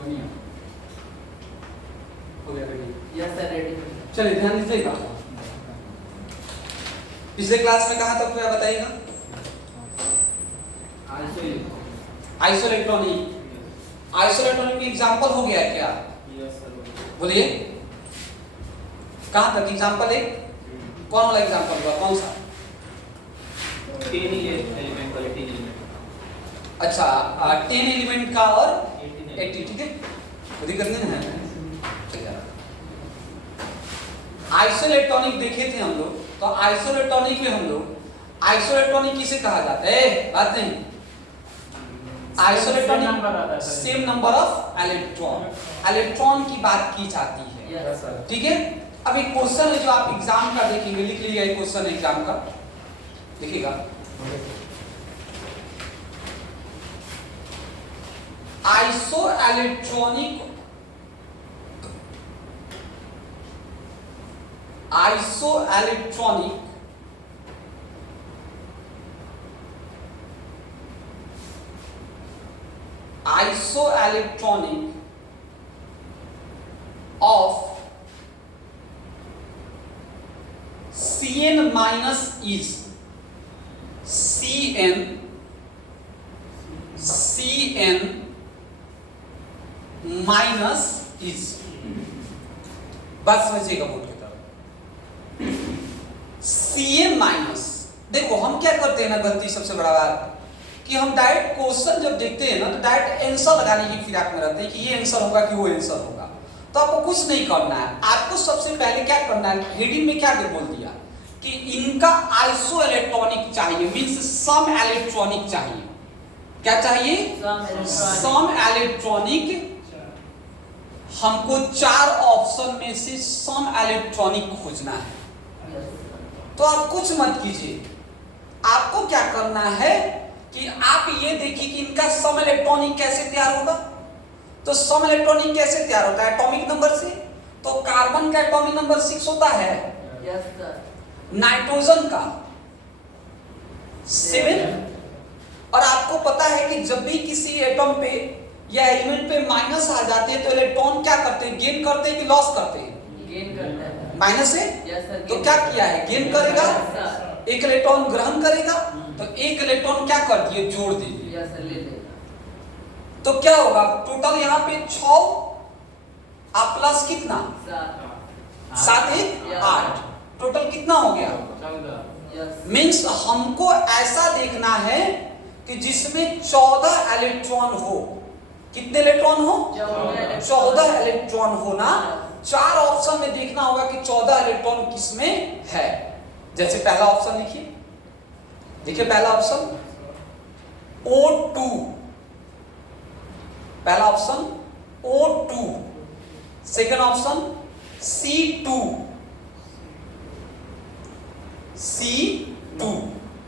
हो गया ready? Yes sir ready. चलिए ध्यान दीजिएगा। पिछले क्लास में कहा था क्या बताइएगा? आइसोइलेक्ट्रॉनिक। आइसोइलेक्ट्रॉनिक की एग्जांपल हो गया क्या? Yes sir. बोलिए कहां तक एग्जांपल है? कौन वाला एग्जांपल हुआ? कौन सा? 10 एलिमेंट का 18 एलिमेंट। अच्छा 10 एलिमेंट का और 80, ठीक है, खुद ही करने हैं। आइसोइलेक्ट्रॉनिक देखे थे हम लोग, तो आइसोइलेक्ट्रॉनिक में हम लोग आइसोइलेक्ट्रॉनिक किसे कहा जाता है? बात नहीं, isoelectronic same number of electron, electron की बात की जाती है, ठीक है। अब एक क्वेश्चन है जो आप एग्जाम का देखेंगे, लिख लीजिएगा एक क्वेश्चन एग्जाम का, देखिएगा। Isoelectronic of Cn minus is Cn minus is, बस समझिएगा बोर्ड की तरफ। Cn माइनस, देखो हम क्या करते हैं ना, गलती सबसे बड़ा बात कि हम डायरेक्ट क्वेश्चन जब देखते हैं ना तो डायरेक्ट आंसर लगाने की फिराक में रहते हैं कि ये आंसर होगा कि वो आंसर होगा। तो आपको कुछ नहीं करना है, आपको सबसे पहले क्या करना है, हेडिंग में क्या बोल दिया कि इनका आइसोइलेक्ट्रॉनिक चाहिए, मींस सम इलेक्ट्रॉनिक चाहिए। क्या चाहिए? सम इलेक्ट्रॉनिक। हमको 4 ऑप्शन में से सम इलेक्ट्रॉनिक खोजना है। तो आप कुछ मत कीजिए, आपको क्या करना है कि आप ये देखिए कि इनका सम इलेक्ट्रॉनिक कैसे तैयार होगा। तो सम इलेक्ट्रॉनिक कैसे तैयार होता है? एटॉमिक नंबर से। तो कार्बन का एटॉमिक नंबर 6 होता है, यस सर। नाइट्रोजन का 7। और आपको पता है कि जब भी किसी एटम पे या एलिमेंट पे माइनस आ जाते हैं तो इलेक्ट्रॉन क्या करते हैं? गेन करते हैं कि लॉस करते हैं? गेन करता है। माइनस से यस सर। तो क्या किया है? गेन करेगा, एक इलेक्ट्रॉन ग्रहण करेगा, तो एक इलेक्ट्रॉन क्या कर दिए? जोड़ दीजिए। यस सर, ले लेगा। तो क्या होगा? टोटल यहाँ पे 6 आप प्लस कितना? 7 1 8, टोटल कितना हो गया? 14। मीन्स हमको ऐसा देखना है कि जिसमें 14 इलेक्ट्रॉन हो। कितने इलेक्ट्रॉन हो? 14 इलेक्ट्रॉन होना। 4 ऑप्शन में देखना होगा कि 14 इलेक्ट्रॉन किसमें है। जैसे पहला ऑप्शन लिखिए, देखिए पहला ऑप्शन O2, पहला option O2, second option C2,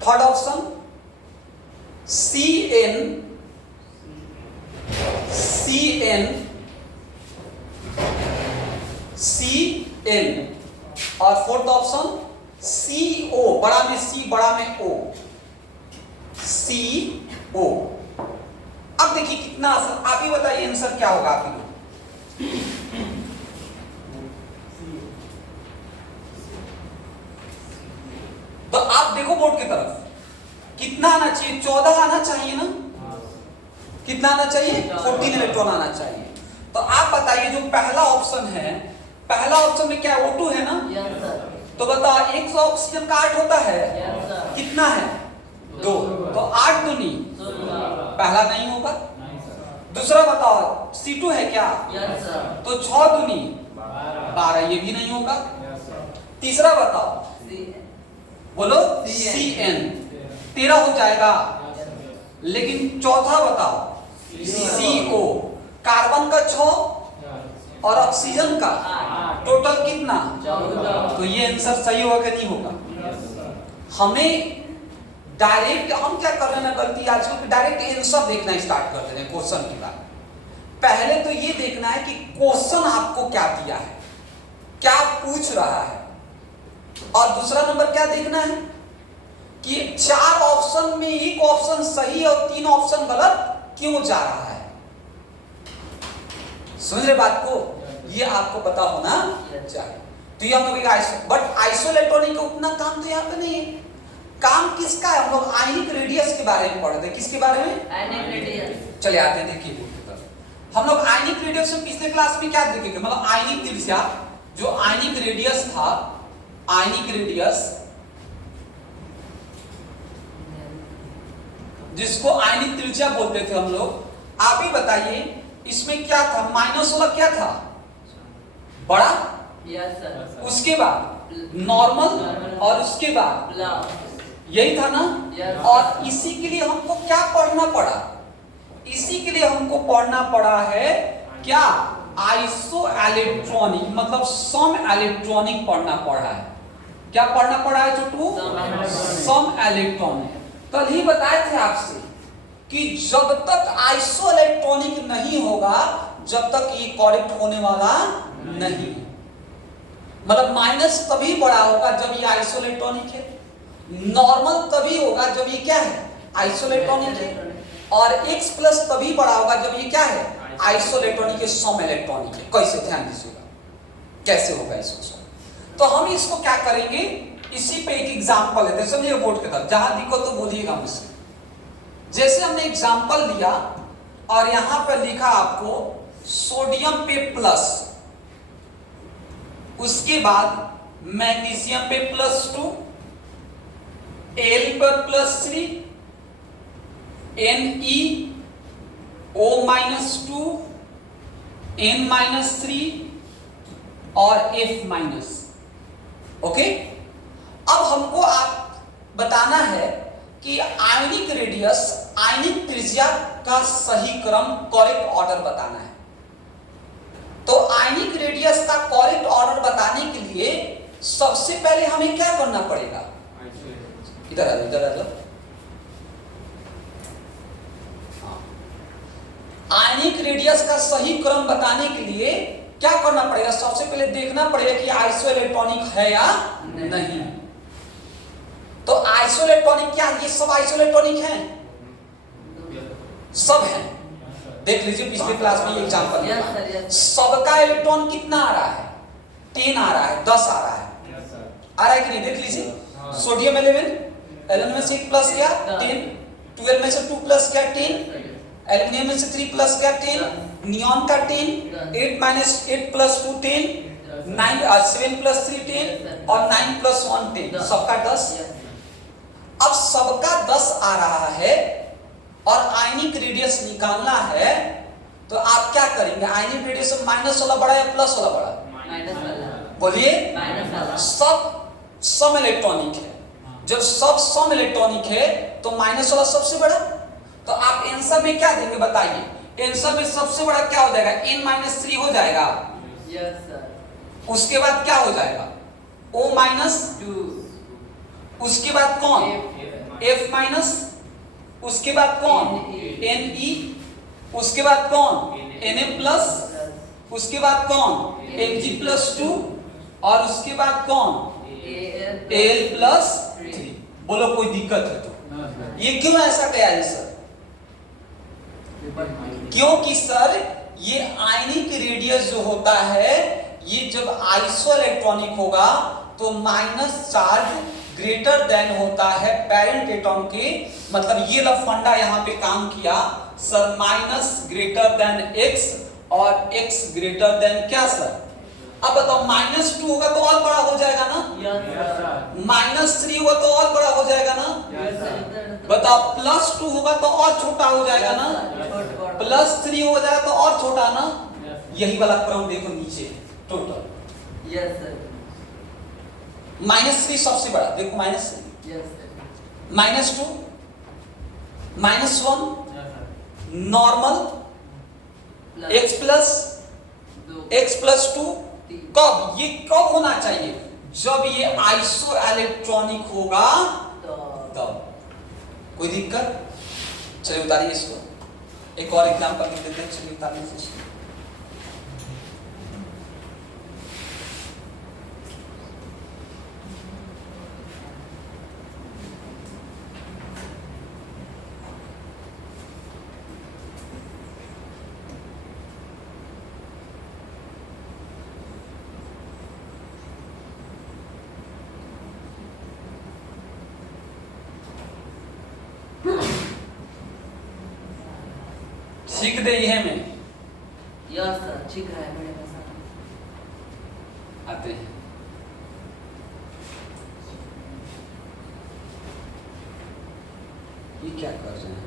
third option Cn, और फोर्थ ऑप्शन CO, बड़ा में C, बड़ा में O, CO। अब देखिए कितना आसान, आप ही बताइए आंसर क्या होगा आप ही। तो आप देखो बोर्ड की तरफ, कितना आना चाहिए? 14 आना चाहिए ना? कितना आना चाहिए? 14 इलेक्ट्रॉन आना चाहिए। तो आप बताइए जो पहला ऑप्शन है, पहला ऑप्शन में क्या O2 है ना? Yes sir. तो बताओ 100 ऑक्सीजन का 8 होता है, यस सर। कितना है? 2, तो 8 दूनी, पहला नहीं होगा। दूसरा बताओ C2 है क्या? Yes sir. तो 6 दूनी 12, ये भी नहीं होगा। तीसरा बताओ, बोलो Cn, 13 हो जाएगा। लेकिन चौथा बताओ CO, कार्बन का 6 और ऑक्सीजन का टोटल कितना? 14। तो ये आंसर सही होगा कि नहीं होगा? हमें डायरेक्ट, हम क्या कर रहे हैं ना गलती आजकल की, डायरेक्ट आंसर देखना स्टार्ट कर दे रहे हैं क्वेश्चन की बात। पहले तो ये देखना है कि क्वेश्चन आपको क्या दिया है, क्या पूछ रहा है। और दूसरा नंबर क्या देखना है कि 4 ऑप्शन में एक ऑप्शन सही और 3 ऑप्शन गलत क्यों जा रहा है। समझ रहे बात को? ये आपको पता होना चाहिए। तो ये हम लोग बट आइसोइलेक्ट्रॉनिक का उतना काम तो यहाँ पे नहीं है। काम किसका है? हम लोग आयनिक रेडियस के बारे में पढ़ते हैं। किसके बारे में? Ionic radius. चले आते हैं, देखिए बोर्ड की तरफ। हम लोग आयनिक रेडियस में पिछले क्लास में क्या देखेंगे? मतलब आयनिक त्रिज्या, जो आयनिक रेडियस था, आयनिक रेडियस जिसको आयनिक त्रिज्या बोलते थे हम लोग। आप ही बताइए इसमें क्या था? माइनस वाला क्या था? बड़ा। Yes sir. उसके बाद नॉर्मल और उसके बाद प्लस। यही था ना? Yes. और इसी के लिए हमको क्या पढ़ना पड़ा? इसी के लिए हमको पढ़ना पड़ा है क्या? आइसो इलेक्ट्रॉनिक, मतलब सम इलेक्ट्रॉनिक पढ़ना पड़ा है। क्या पढ़ना पड़ा है छोटू? सम इलेक्ट्रॉनिक। कल ही बताए थे आपसे कि जब तक आइसो इलेक्ट्रॉनिक नहीं होगा, जब तक ये करेक्ट होने वाला नहीं। मतलब माइनस तभी बड़ा होगा जब ये आइसोइलेक्ट्रॉनिक है, नॉर्मल तभी होगा जब ये क्या है? आइसोइलेक्ट्रॉनिक है, और x प्लस तभी बड़ा होगा जब ये क्या है? आइसोइलेक्ट्रॉनिक है, सम इलेक्ट्रॉनिक है। कैसे? ध्यान दीजिएगा कैसे होगा इसको। तो हम इसको क्या करेंगे, इसी पे एक एग्जांपल लेते हैं, समझिए बोर्ड के तरफ। जहां दिक्कत तो बोलिएगा मुझसे। जैसे हमने एग्जांपल लिया और यहां पर लिखा आपको सोडियम पे प्लस, उसके बाद मैग्नीशियम पे +2, Al पर +3, NeO-2, N-3 और F-। ओके, अब हमको आप बताना है कि आयनिक रेडियस, आयनिक त्रिज्या का सही क्रम, करेक्ट ऑर्डर बताना है। तो आयनिक रेडियस का करेक्ट ऑर्डर बताने के लिए सबसे पहले हमें क्या करना पड़ेगा? इधर आ जाओ, इधर आ जाओ। आयनिक रेडियस का सही क्रम बताने के लिए क्या करना पड़ेगा? सबसे पहले देखना पड़ेगा कि आइसोइलेक्ट्रॉनिक है या नहीं। तो आइसोइलेक्ट्रॉनिक क्या? ये सब आइसोइलेक्ट्रॉनिक हैं, सब हैं। देख लीजिए पिछले क्लास में ये एग्जांपल है। सबका इलेक्ट्रॉन कितना आ रहा है? 10 आ रहा है, 10 आ रहा है। आ रहा है कि नहीं? देख लीजिए। सोडियम 11 में से 1 प्लस क्या? 10। 12 में से 2 प्लस क्या? 10। एल्युमिनियम में से 3 प्लस क्या? 10। नियॉन का 10। 8 माइनस 8 प्लस 2 10। 7 प्लस 3 10 और 9 प्लस 1 10। सबका 10। अब सबका 10 आ रहा है और आयनिक रेडियस निकालना है, तो आप क्या करेंगे? आयनिक रेडियस में माइनस वाला बड़ा या प्लस वाला बड़ा? माइनस वाला। बोलिए। माइनस वाला। सब सम इलेक्ट्रॉनिक है। जब सब सम इलेक्ट्रॉनिक है तो माइनस वाला सबसे बड़ा। तो आप आंसर में क्या देंगे बताइए? आंसर में सबसे बड़ा क्या हो जाएगा? N-3 हो जाएगा। Yes sir. उसके बाद क्या हो जाएगा? O-2। उसके बाद कौन? F-। उसके बाद कौन? Ne। उसके बाद कौन? Na+। उसके बाद कौन? Mg+2। और उसके बाद कौन? Al+3। बोलो कोई दिक्कत है तो? ये क्यों ऐसा गया है सर? क्योंकि सर ये आयनिक रेडियस जो होता है, ये जब आइसोइलेक्ट्रॉनिक होगा तो माइनस चार्ज ग्रेटर देन होता है पेरेंट एटॉम के। मतलब ये फंडा यहाँ पे काम किया sir, minus greater than x और x ग्रेटर देन क्या सर? अब बताओ -2 होगा तो और बड़ा हो जाएगा ना? -3 होगा तो और बड़ा हो जाएगा ना? बताओ +2 होगा तो और छोटा हो जाएगा ना? +3 हो जाएगा तो और छोटा ना? यही वाला क्रम देखो नीचे टोटल। Yes sir. -3 सबसे बड़ा, देखो -3, यस सर। -2, -1 normal, x+2। कब? ये कब होना चाहिए? जब ये आइसो इलेक्ट्रॉनिक होगा तब। कोई दिक्कत? चलिए उतारिए इसको। एक और एग्जांपल लिख देते हैं। चलिए उतारिए इसको। ठीक दे है में यस सर ठीक है मेरे पास आते हैं। ये क्या कर रहे हैं?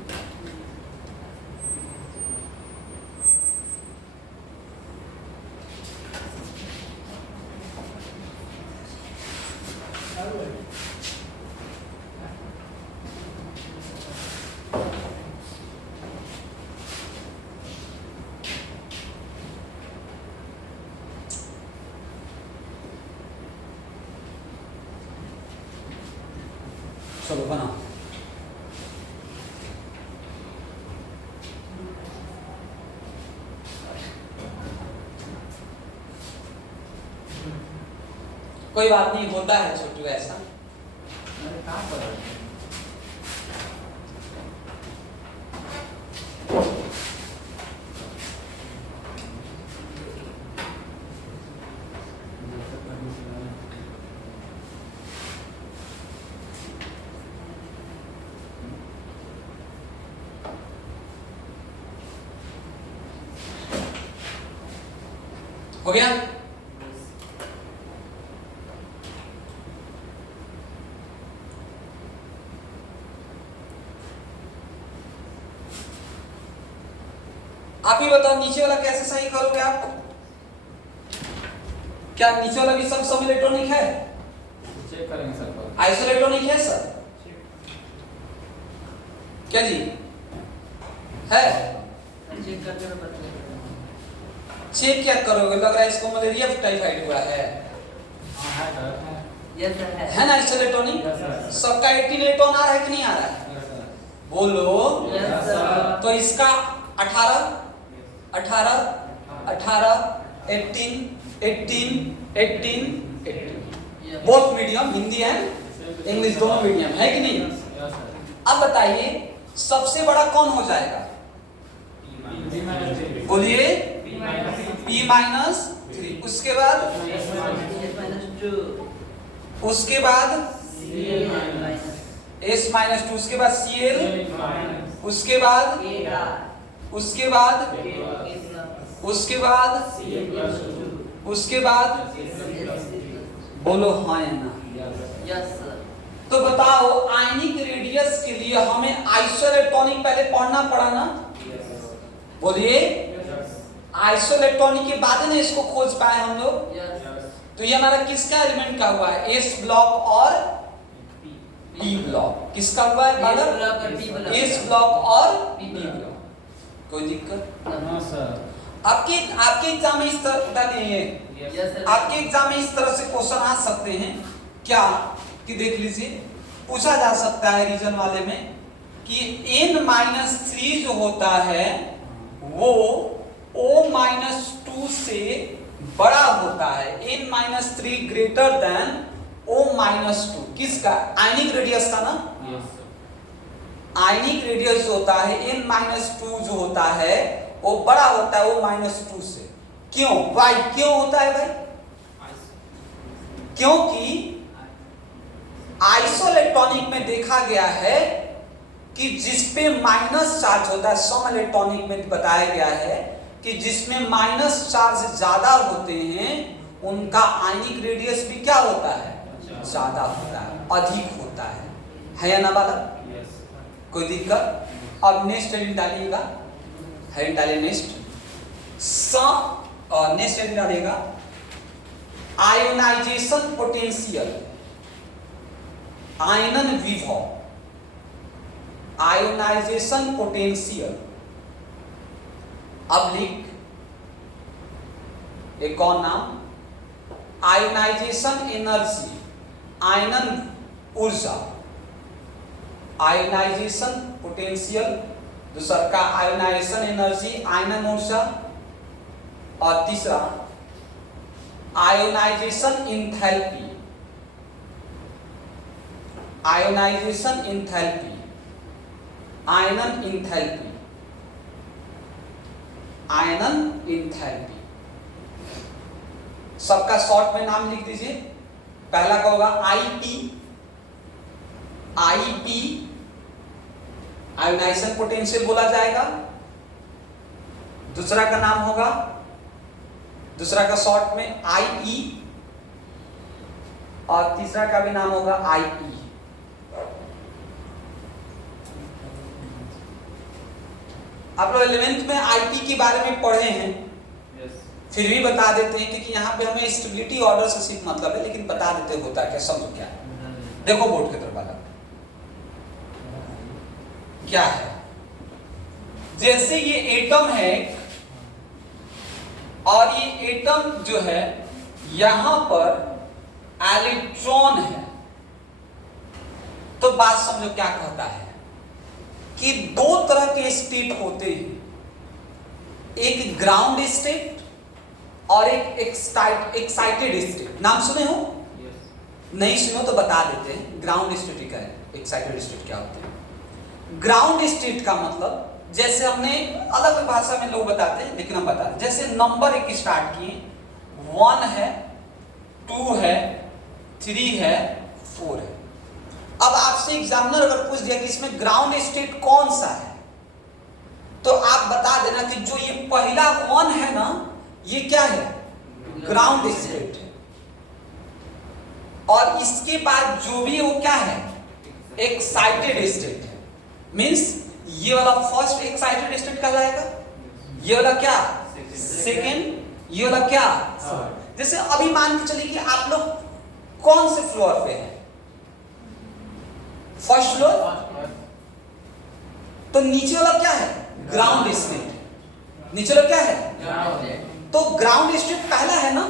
चलो बनाओ। कोई बात नहीं, होता है छोटू ऐसा। अरे कहाँ पर है? हो गया? आप ही बताओ नीचे वाला कैसे सही करोगे आप? क्या नीचे वाला भी सब इलेक्ट्रॉनिक है? चेक करेंगे सर पर। आइसोलेक्ट्रॉनिक है सर? क्या जी है? चेक करके मैं बता चेक क्या करोगे? लग रहा है इसको मलेरिया टाइफाइड हुआ है। हाँ है सर। यस सर है ना आइसोलेक्ट्रॉनिक? Yes, sir. सबका 18 इलेक्ट्रॉन आ रहा है कि नहीं आ रहा है? Yes sir. बोलो। यस सर तो इसका 18 18 18 18 18 18 18 both medium, Hindi and English दोनों मीडियम है कि नहीं? Yes sir. अब बताइए सबसे बड़ा कौन हो जाएगा? बोलिए P माइनस 3। उसके बाद उसके बाद S माइनस 2। उसके बाद Cl। उसके बाद उसके बाद उसके बाद उसके बाद बोलो हाँ या ना? यस सर तो बताओ आयनिक रेडियस के लिए हमें आइसोइलेक्ट्रॉनिक पहले पढ़ना पड़ा ना? बोलिए आइसोइलेक्ट्रॉनिक के बाद ना इसको खोज पाए हम लोग। यस तो ये हमारा किसका एलिमेंट का हुआ है? एस ब्लॉक और पी ब्लॉक। किसका हुआ है? एस ब्लॉक और पी ब्लॉक। कोई दिक्कत? हाँ सर। आपके आपके एग्जाम में इस तरह नहीं है। यस सर आपके एग्जाम में इस तरह से क्वेश्चन आ सकते हैं क्या कि देख लीजिए, पूछा जा सकता है रीजन वाले में कि n-3 जो होता है वो O-2 से बड़ा होता है। n-3 ग्रेटर देन O-2 किसका? आयनिक रेडियस का ना? Yes sir. आयनिक रेडियस जो होता है n-2 जो होता है वो बड़ा होता है O-2 से। क्यों? वाई क्यों होता है भाई? क्योंकि आइसोइलेक्ट्रॉनिक में देखा गया है कि जिसपे माइनस चार्ज होता है, सम इलेक्ट्रॉनिक में बताया गया है कि जिसमें माइनस चार्ज ज्यादा होते हैं उनका आयनिक रेडियस भी क्या होता है? ज्यादा होता है, अधिक होता है या ना बालक? यस। कोई दिक्कत? अब नेक्स्ट हेडिंग डालिएगा। हेडिंग डालिए नेक्स्ट। नेक्स्ट हेडिंग डालिएगा आयोनाइजेशन पोटेंशियल, आयनन विभव, आयोनाइजेशन पोटेंशियल। अब लिख एक और नाम आयोनाइजेशन एनर्जी, आयनन ऊर्जा, आयोनाइजेशन पोटेंशियल दूसरा का आयोनाइजेशन एनर्जी आयनन ऊर्जा, और तीसरा आयोनाइजेशन इंथैल्पी, आयोनाइजेशन इंथैल्पी, आयनन इंथैल्पी, आयनन इंथैल्पी। सबका शॉर्ट में नाम लिख दीजिए। पहला का होगा आईपी, आईपी आयोनाइजेशन पोटेंशियल बोला जाएगा। दूसरा का नाम होगा, दूसरा का शॉर्ट में IE, और तीसरा का भी नाम होगा IE। आप लोग 11th में IP के बारे में पढ़े हैं, फिर भी बता देते हैं क्योंकि यहाँ पे हमें स्टेबिलिटी ऑर्डर से सिर्फ मतलब है, लेकिन बता देते होता क्या, समझो क्या है। देखो बोर्ड की तरफ वाला क्या है, जैसे ये एटम है और ये एटम जो है यहां पर इलेक्ट्रॉन है, तो बात समझो क्या कहता है कि दो तरह के स्टेट होते हैं, एक ग्राउंड स्टेट और एक एक्साइटेड स्टेट। नाम सुने हो? नहीं सुनो तो बता देते हैं, ग्राउंड स्टेट का है, एक्साइटेड स्टेट क्या होते हैं। ग्राउंड स्टेट का मतलब जैसे हमने अलग अलग भाषा में लोग बताते हैं, लेकिन हम बता रहे, जैसे नंबर एक स्टार्ट किए, 1 है, 2 है, 3 है, 4 है। अब आपसे एग्जामिनर अगर पूछ दिया कि इसमें ग्राउंड स्टेट कौन सा है, तो आप बता देना कि जो ये पहला 1 है ना, ये क्या है, ग्राउंड स्टेट है, और इसके बाद जो भी वो क्या है, एक्साइटेड स्टेट है। मींस ये वाला फर्स्ट एक्साइटेड स्टेट कहलाएगा, ये वाला क्या सेकंड, ये वाला क्या थर्ड। जैसे अभी मान के चलिए कि आप लोग कौन से फ्लोर पे हैं, फर्स्ट फ्लोर, तो नीचे वाला क्या है, ग्राउंड स्टेट। नीचे वाला क्या है, तो ग्राउंड स्टेट पहला है ना,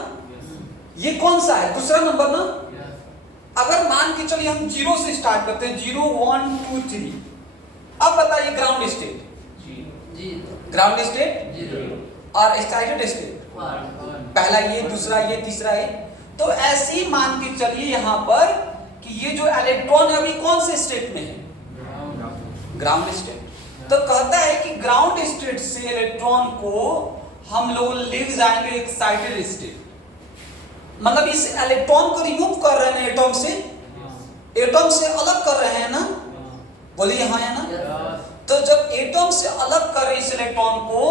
ये कौन सा है, दूसरा नंबर ना। अगर मान के चलिए हम 0 से स्टार्ट करते हैं, 0 1 2 3, अब बताइए ग्राउंड स्टेट, ग्राउंड स्टेट और एक्साइटेड स्टेट, पहला ये, दूसरा ये, तीसरा ये। तो ऐसे ही मान के चलिए यहां पर कि ये जो इलेक्ट्रॉन है अभी कौन से स्टेट में है, ग्राउंड स्टेट। तो कहता है कि ग्राउंड स्टेट से इलेक्ट्रॉन को हम लोग ले जाएंगे एक्साइटेड स्टेट, मतलब इस इलेक्ट्रॉन को रिमूव कर रहे हैं एटम से, एटम से अलग कर रहे हैं ना, बोलिए हाँ है ना। तो जब एटम से अलग कर रहे हैं इस इलेक्ट्रॉन को,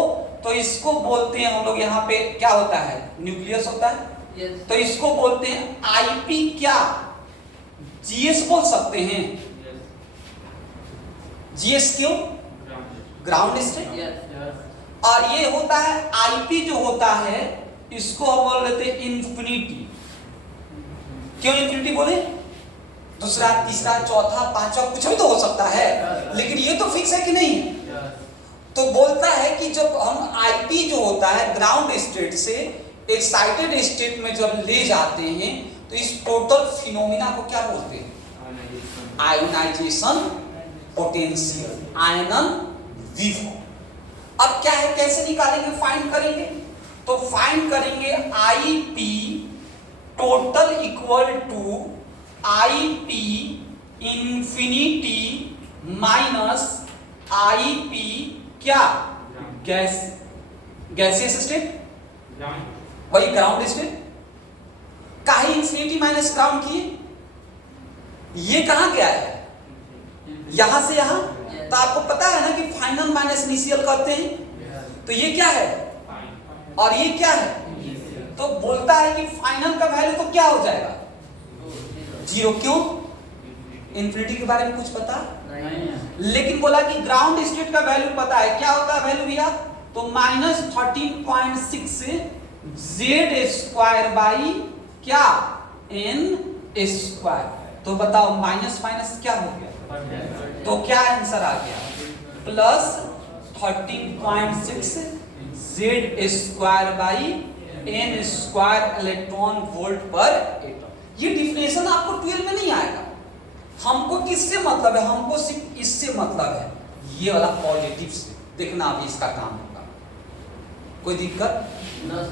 तो इसको बोलते हैं हम लोग, यहाँ पे क्या होता है, न्यूक्लियस होता है, तो इसको बोलते हैं IP, क्या GS बोल सकते हैं, GS क्यों, ग्राउंड स्टेट। और ये होता है IP जो होता है, इसको हम बोल लेते हैं इंफिनिटी। क्यों इंफिनिटी बोले, दूसरा, तीसरा, चौथा, पांचवा, कुछ भी तो हो सकता है, लेकिन ये तो फिक्स है कि नहीं। तो बोलता है कि जब हम IP जो होता है ग्राउंड स्टेट से एक्साइटेड स्टेट में जब ले जाते हैं, तो इस टोटल फिनोमिना को क्या बोलते हैं, आयोनाइजेशन पोटेंशियल, आयनन विभव। अब क्या है, कैसे निकालेंगे, फाइंड करेंगे, तो फाइंड करेंगे IP total equal to IP infinity minus IP क्या, गैस, गैसियस स्टेट, वही ग्राउंड स्टेट। काहे इंफिनिटी माइनस ग्राउंड किए, ये कहां गया है, यहां से यहां, तो आपको पता है ना कि फाइनल माइनस इनिशियल करते हैं, तो ये क्या है और ये क्या है, तो बोलता है कि फाइनल का वैल्यू तो क्या हो जाएगा, 0। क्यों, इंफिनिटी के बारे में कुछ पता नहीं, लेकिन बोला कि ग्राउंड स्टेट का वैल्यू पता है, क्या होता है वैल्यू भैया, तो -13.6 Z² बाई क्या, N²। तो बताओ माइनस माइनस क्या हो गया, तो क्या आंसर आ गया, +13.6 Z² by N² electron volt पर एटम। ये डिफिनेशन आपको 12 में नहीं आएगा। हमको किससे मतलब है, हमको सिर्फ इससे मतलब है, ये वाला पॉजिटिव से। देखना अभी इसका काम होगा, कोई दिक्कत,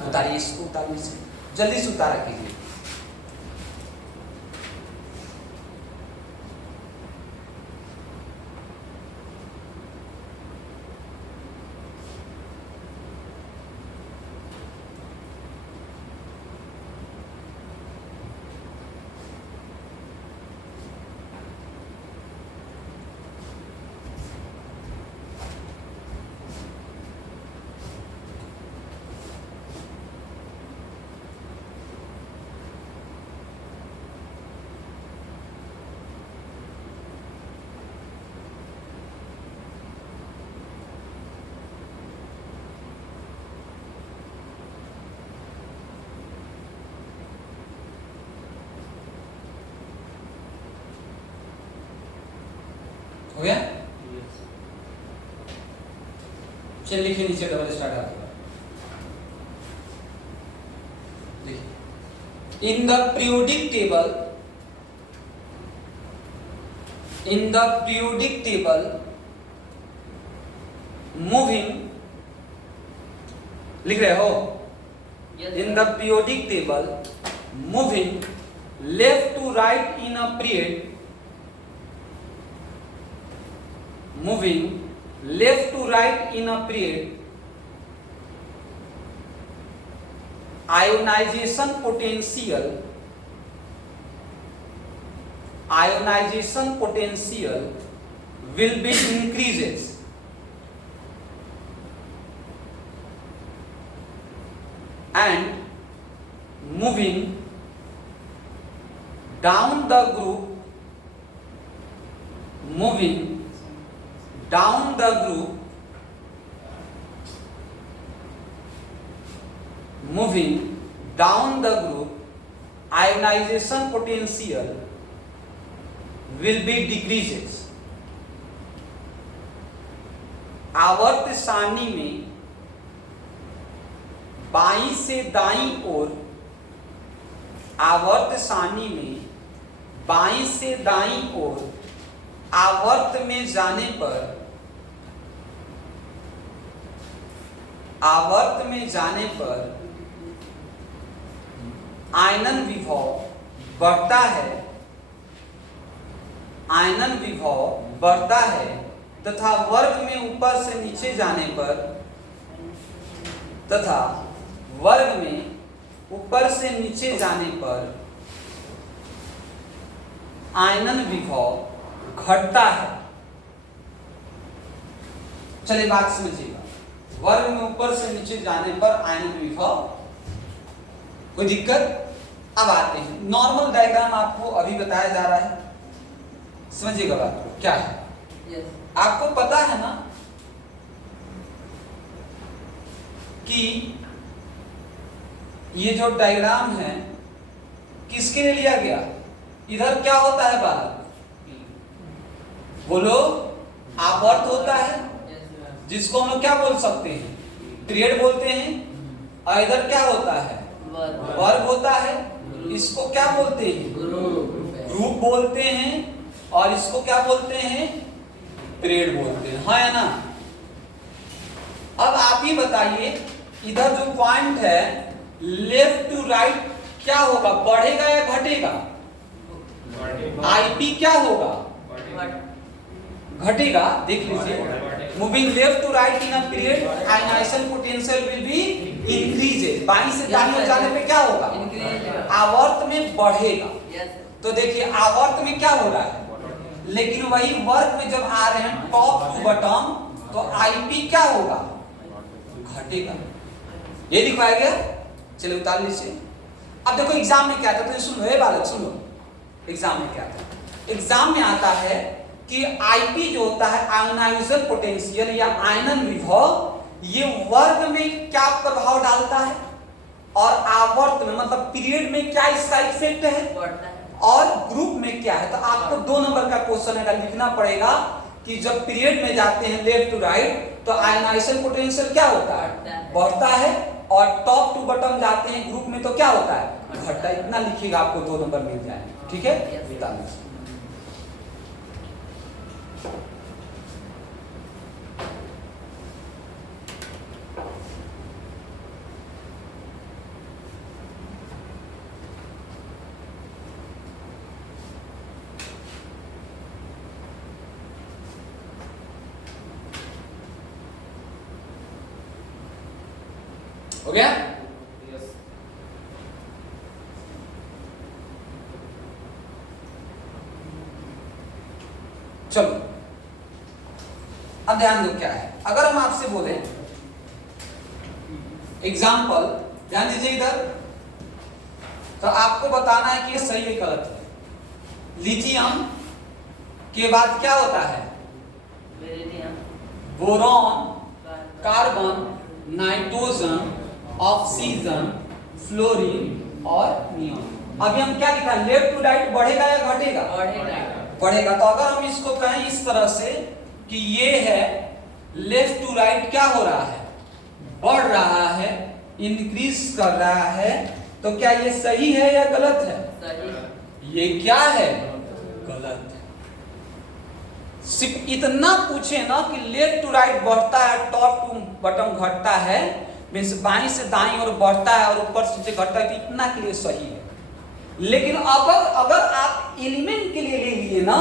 उतारिए इसको, उतारिए इसे, जल्दी से उतारा कीजिए। हो गया? Yes. चलिए लिखिए नीचे डबल स्टार डाल देखिए, इन द पीरियोडिक टेबल मूविंग, लिख रहे हो? Yes, In sir. the periodic table, moving left to right in a period, moving left to right in a period, ionization potential will be increases. And moving down the group, ionization potential will be decreases. आवर्त सारणी में बाईं से दाईं ओर, आवर्त सारणी में बाईं से दाईं ओर आवर्त में जाने पर, आयनन विभव बढ़ता है तथा वर्ग में ऊपर से नीचे जाने पर, आयनन विभव घटता है। चलिए बात समझिएगा, वर्ग में ऊपर से नीचे जाने पर आयनन विभव, कोई दिक्कत? अब आते हैं, नॉर्मल डायग्राम आपको अभी बताया जा रहा है, समझिएगा बात को क्या है। Yes. आपको पता है ना कि ये जो डायग्राम है किसके लिए लिया गया? इधर क्या होता है बाहर? बोलो, आवर्त होता है, Yes, sir. जिसको हम लोग क्या बोल सकते हैं? पीरियड बोलते हैं। और इधर क्या होता है? वर्ग होता है। इसको क्या बोलते हैं? ग्रुप बोलते हैं। और इसको क्या बोलते हैं? पीरियड बोलते हैं, हाँ या ना? अब आप ही बताइए, इधर जो पॉइंट है लेफ्ट टू राइट क्या होगा? बढ़ेगा या घटेगा? आईपी क्या होगा? घटेगा। देख लीजिए, moving left to right in a period, ionization potential will be increases. बाईं से दाईं ओर जाने पे क्या होगा? आवर्त में बढ़ेगा। Yes, sir. तो देखिए, आवर्त में क्या हो रहा है? लेकिन वही वर्ग में जब आ रहे हैं टॉप टू बॉटम, तो आईपी क्या होगा? घटेगा। ये दिखाया गया। चलिए उतार लीजिए। अब देखो एग्जाम में क्या आता है, तो सुनो ये बालक सुनो, एग्जाम में क्या आता है? एग्जाम में आता है कि आईपी जो होता है, आयनाइजेशन पोटेंशियल या आयनन विभव, ये वर्ग में क्या प्रभाव डालता है और आवर्त में मतलब पीरियड में क्या इसका इफेक्ट है बढ़ता है। और ग्रुप में क्या है। तो आपको 2 नंबर का क्वेश्चन है, लिखना पड़ेगा कि जब पीरियड में जाते हैं लेफ्ट टू राइट तो आयनाइजेशन पोटेंशियल क्या होता है? बढ़ता है। और टॉप टू बॉटम जाते हैं ग्रुप में तो क्या होता है? घटता है। इतना लिखिएगा, आपको 2 नंबर मिल जाएंगे, ठीक है? बता दीजिए। हो गया? Yes. चलो अब ध्यान दो क्या है। अगर हम आपसे बोले एग्जाम्पल, ध्यान दीजिए इधर, तो आपको बताना है कि ये सही है गलत है। लिथियम के बाद क्या होता है? Beryllium, boron, carbon, nitrogen, oxygen, fluorine और नियॉन। अभी हम क्या लिखा? लेफ्ट टू राइट बढ़ेगा या घटेगा? बढ़ेगा। बढ़ेगा। तो अगर हम इसको कहें इस तरह से कि ये है लेफ्ट टू राइट क्या हो रहा है, बढ़ रहा है, इंक्रीज कर रहा है, तो क्या ये सही है या गलत है? सही। ये क्या है? गलत है। सिर्फ इतना पूछे ना कि लेफ्ट टू राइट बढ़ता है, टॉप टू बॉटम घटता है, मीन्स बाईं से दाईं और बढ़ता है और ऊपर से नीचे घटता है, तो इतना के लिए सही है। लेकिन अगर आप एलिमेंट के लिए ले लिए ना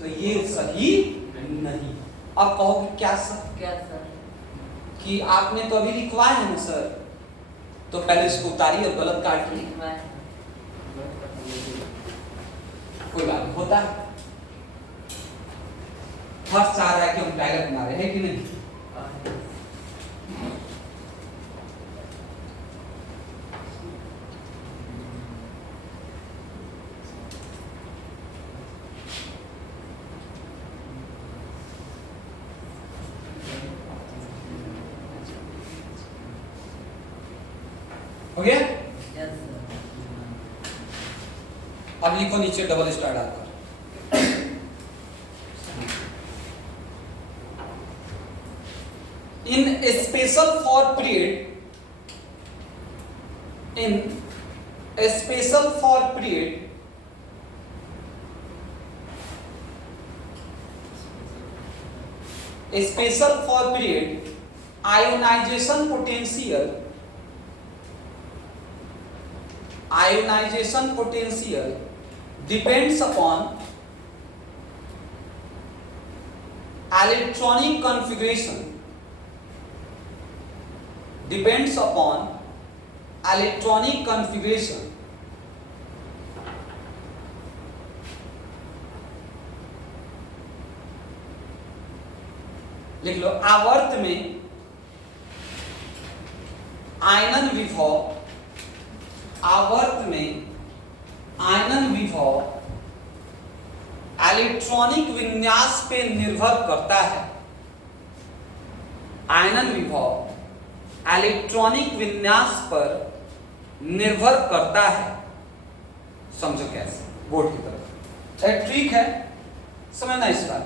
तो ये सही नहीं। अब कहोगे क्या सर? क्या सर? कि आपने तो अभी लिखवाए हैं ना सर, तो पहले इसको उतारिए और गलत काट ली। कोई बात नहीं, होता है। फर्स्ट चाह रहा है कि हम डायलॉग बना रहे हैं कि नहीं? हो गया? Yes sir. अब लिखो नीचे डबल स्टार डालकर। In a special for period, in a special for period, a special for period, ionization potential depends upon electronic configuration. Depends upon electronic configuration. लिख लो, आवर्त में आयनन विभव, आवर्त में आयनन विभव इलेक्ट्रॉनिक विन्यास पे निर्भर करता है। आयनन विभव इलेक्ट्रॉनिक विन्यास पर निर्भर करता है। समझो कैसे, बोर्ड की तरफ ट्रिक है, समझना इस बात।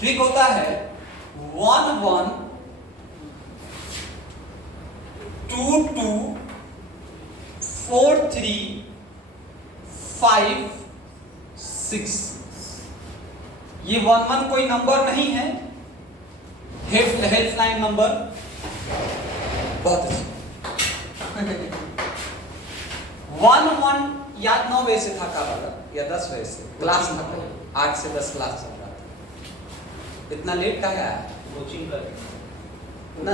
ट्रिक होता है 1 1 2 2 4 3 5 6। ये 1 1 कोई नंबर नहीं है, हेल्पलाइन नंबर। बहुत अच्छा। 1 1 या 9 बजे से था का वाला या 10 बजे से क्लास था, 8 से 10 क्लास चल रहा था। इतना लेट का है कोचिंग कर ना,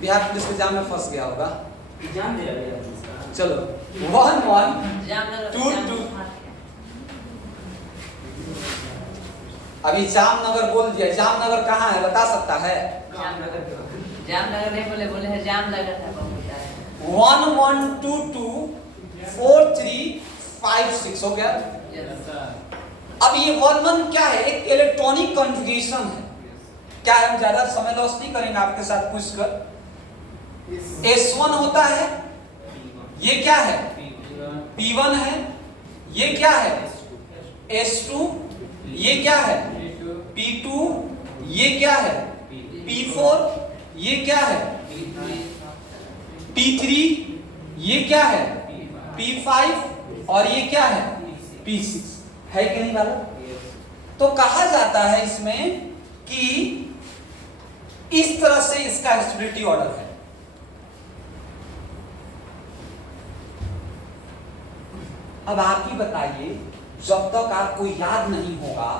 बिहार पुलिस के एग्जाम में फंस गया होगा। एग्जाम दे रहा है। चलो 1 1 2 2। अभी जामनगर बोल दिया, जामनगर कहाँ है बता सकता है? जामनगर नहीं बोले, बोले है जामनगर है, बहुत है। 1 1 2 2 4 3 5 6 हो गया। अब ये 1 1 क्या है? एक इलेक्ट्रॉनिक कॉन्फ़िगरेशन है। क्या हम ज्यादा समय लॉस नहीं करेंगे आपके साथ पूछकर। S1 होता है, ये क्या है? P1 है, ये क्या है? S2, ये क्या है? P2, ये क्या है? P4, ये क्या है? P3, ये क्या है? P5 और ये क्या है? P6 है कि नहीं वाला? तो कहा जाता है इसमें कि इस तरह से इसका स्टेबिलिटी ऑर्डर है। अब आप ही बताइए, जब तक आपको याद नहीं होगा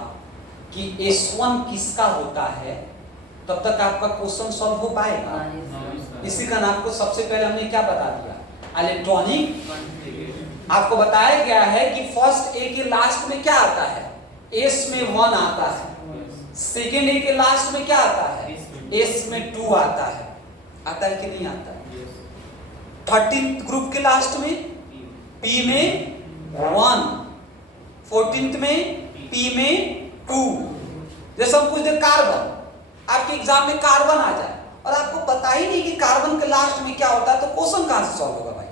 कि S1 किसका होता है, तब तक आपका क्वेश्चन सॉल्व हो पाएगा? इसी का नाम को सबसे पहले हमने क्या बता दिया? इलेक्ट्रॉनिक। आपको बताया गया है कि फर्स्ट ए के लास्ट में क्या आता है? S में 1 आता है। सेकेंड ए के लास्ट में क्या आता है? S में 2 आता है। आता है कि नहीं आता है? 13th ग्रुप के लास्ट में P में 1, 14th में P में 2। जैसे हम पूछ दे कार्बन, आपके एग्जाम में कार्बन आ जाए और आपको पता ही नहीं कि कार्बन के लास्ट में क्या होता है, तो क्वेश्चन कहां से सॉल्व होगा भाई?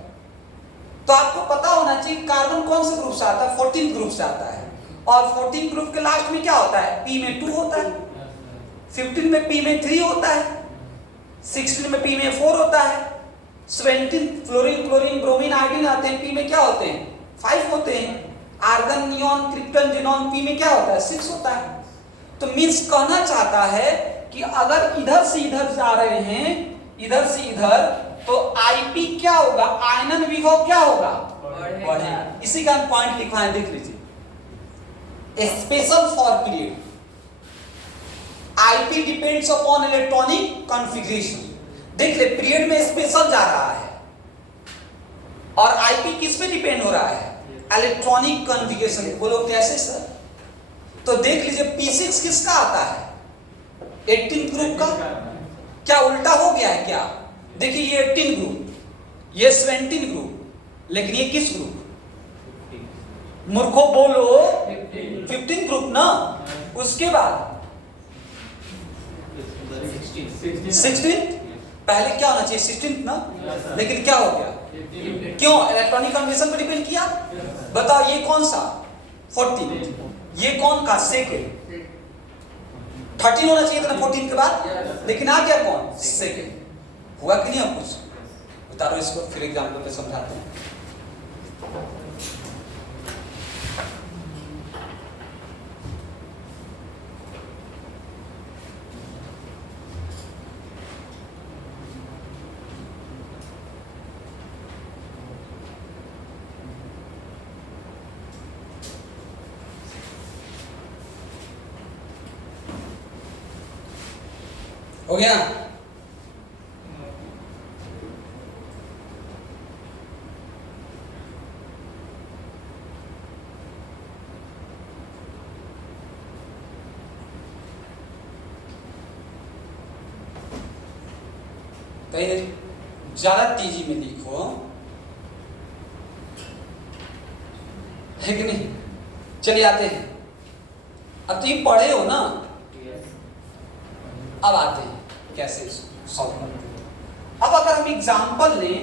तो आपको पता होना चाहिए कार्बन कौन से ग्रुप से आता है, 14 ग्रुप से आता है। और 14 ग्रुप के लास्ट में क्या होता है, P में 2 होता है, 15 में P में 3 होता है, 16 में P में 4 होता है, 17 फ्लोरीन क्लोरीन ब्रोमीन आयोडीन आते हैं, P में क्या होते हैं 5 होते हैं, argon neon krypton xenon P में क्या होता है 6 होता है। तो मींस कहना चाहता है कि अगर इधर से इधर जा रहे हैं, इधर से इधर, तो Ip क्या होगा, आयनन विभव क्या होगा, बढ़ेगा। इसी का पॉइंट लिखा है, देख लीजिए, special for period Ip depends upon electronic configuration. देख ले, पीरियड में स्पेशल जा रहा है और Ip किस पे डिपेंड हो रहा है, इलेक्ट्रॉनिक कॉन्फ़िगरेशन। बोलो कैसे सर? तो देख लीजिए P6 किसका आता है, 18 ग्रुप का। क्या उल्टा हो गया है क्या? देखिए ये 18 ग्रुप, ये 17 ग्रुप, लेकिन ये किस ग्रुप, मूर्खों बोलो 15 ग्रुप ना। उसके बाद 16 पहले क्या होना चाहिए 16 ना, लेकिन क्या हो गया, क्यों, इलेक्ट्रॉनिक कॉन्बिनेशन पर डिपेंड किया। बताओ ये कौन सा 14, ये कौन का सेकेंड, 13 होना चाहिए था ना 14 के बाद, लेकिन आ गया कौन सेकेंड। हुआ कि नहीं, अब कुछ उतारो इसको, फिर एग्जाम्पल पे समझाते हैं। हो गया? कहीं ज्यादा तेजी में लिखो, है कि नहीं? चलिए आते हैं, अब तो ये पढ़े हो ना, अब आते हैं कैसे सॉल्व करते हैं। अब अगर हम एग्जाम्पल लें